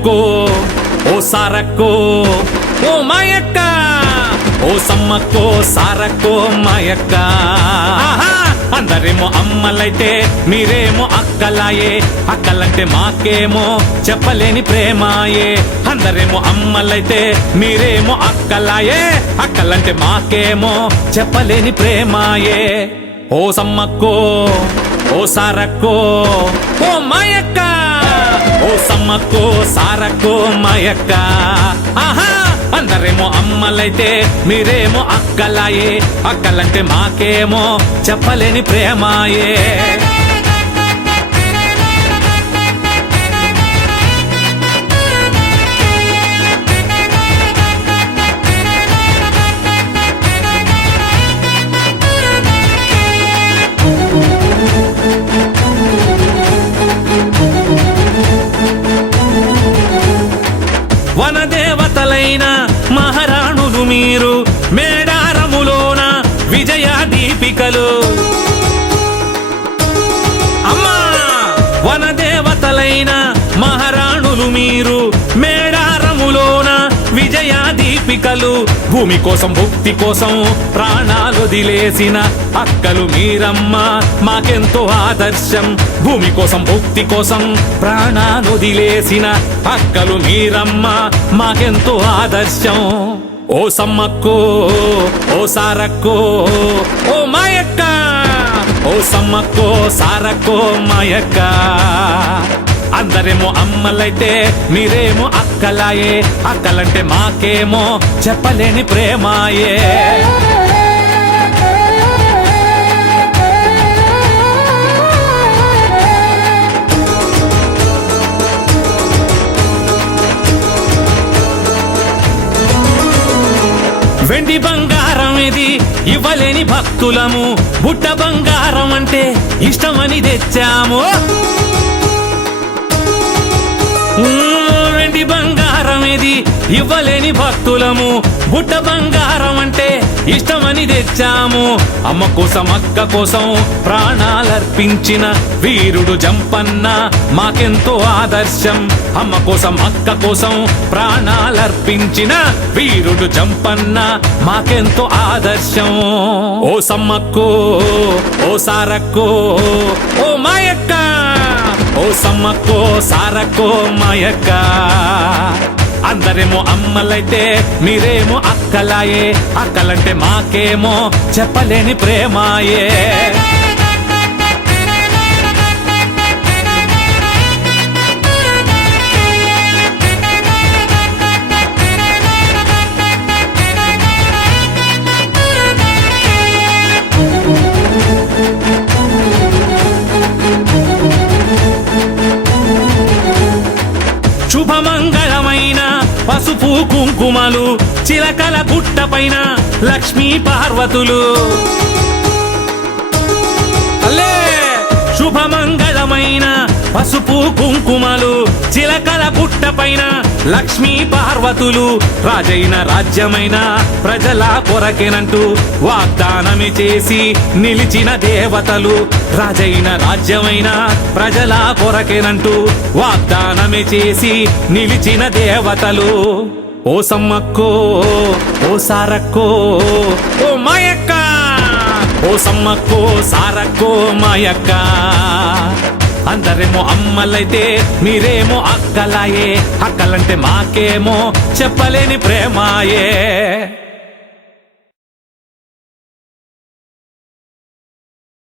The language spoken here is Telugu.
సమ్మక్కో ఓ సారక్కో ఓ మాయక్క, ఓ సమ్మక్కో సారక్కో మాయక్క. అందరేమో అమ్మలైతే మీరేమో అక్కలాయే, అక్కలంటే మాకేమో చెప్పలేని ప్రేమాయే. అందరేమో అమ్మలైతే మీరేమో అక్కలాయే, అక్కలంటే మాకేమో చెప్పలేని ప్రేమాయే. ఓ సమ్మక్కో ఓ సారక్కో ఓ మాయక్క, ఓ సమ్మక్కో సారక్కో మాయక్క. అందరేమో అమ్మలైతే మీరేమో అక్కలాయే, అక్కలంటే మాకేమో చెప్పలేని ప్రేమాయే. వనదేవతలైన మహారాణులు మీరు, మేడారములోన విజయ దీపికలు. అమ్మా వనదేవతలైన మహారాణులు మీరు, మేడారములోన విజయ దీపికలు. భూమి కోసం భక్తి కోసం ప్రాణాలు వదిలేసిన అక్కలు మీరమ్మ మాకెంతో ఆదర్శం. భూమి కోసం భక్తి కోసం ప్రాణాలు వదిలేసిన అక్కలు మీరమ్మ మాకెంతో ఆదర్శం. ఓ సమ్మక్కో ఓ సారక్కో ఓ మాయక్క, ఓ సమ్మక్కో సారక్కో మాయక్క. అందరేమో అమ్మలైతే మీరేమో అక్కలాయే, అక్కలంటే మాకేమో చెప్పలేని ప్రేమాయే. వెండి బంగారం ఇది ఇవ్వలేని భక్తులము, బుట్ట బంగారం అంటే ఇష్టమని తెచ్చాము. వెండి బంగారం ఇది ఇవ్వలేని భక్తులము, బుట్ట బంగారం అంటే ఇష్టమని తెచ్చాము. అమ్మ కోసం అక్క కోసం ప్రాణాలర్పించిన వీరుడు జంపన్న మాకెంతో ఆదర్శం. అమ్మ కోసం అక్క కోసం ప్రాణాలర్పించిన వీరుడు జంపన్న మాకెంతో ఆదర్శం. ఓ సమ్మక్కో ఓ సారక్కో ఓ మాయక్క, ఓ సమ్మక్కో సారక్కో మాయక్క. అందరేమో అమ్మలైతే మీరేమో అక్కలాయే, అక్కలంటే మాకేమో చెప్పలేని ప్రేమాయే. శుభమంగళమైన పసుపు కుంకుమలు, చిలకల గుట్ట పైన లక్ష్మీ పార్వతులు. అల్లే శుభమంగళమైన పసుపు కుంకుమలు, చిలకల గుట్ట పైన లక్ష్మీ పార్వతులు. రాజైన రాజ్యమైన ప్రజల కొరకేనంటూ వాగ్దానమి చేసి నిలిచిన దేవతలు. రాజైన రాజ్యమైన ప్రజల కొరకేనంటూ వాగ్దానమి చేసి నిలిచిన దేవతలు. ఓ సమ్మక్కో ఓ సారక్కో ఓ మాయక్క, ఓ సమ్మక్కో సారక్కో మాయక్క. అందరేమో అమ్మలైతే మీరేమో అక్కలాయే, అక్కలంటే మాకేమో చెప్పలేని ప్రేమాయే.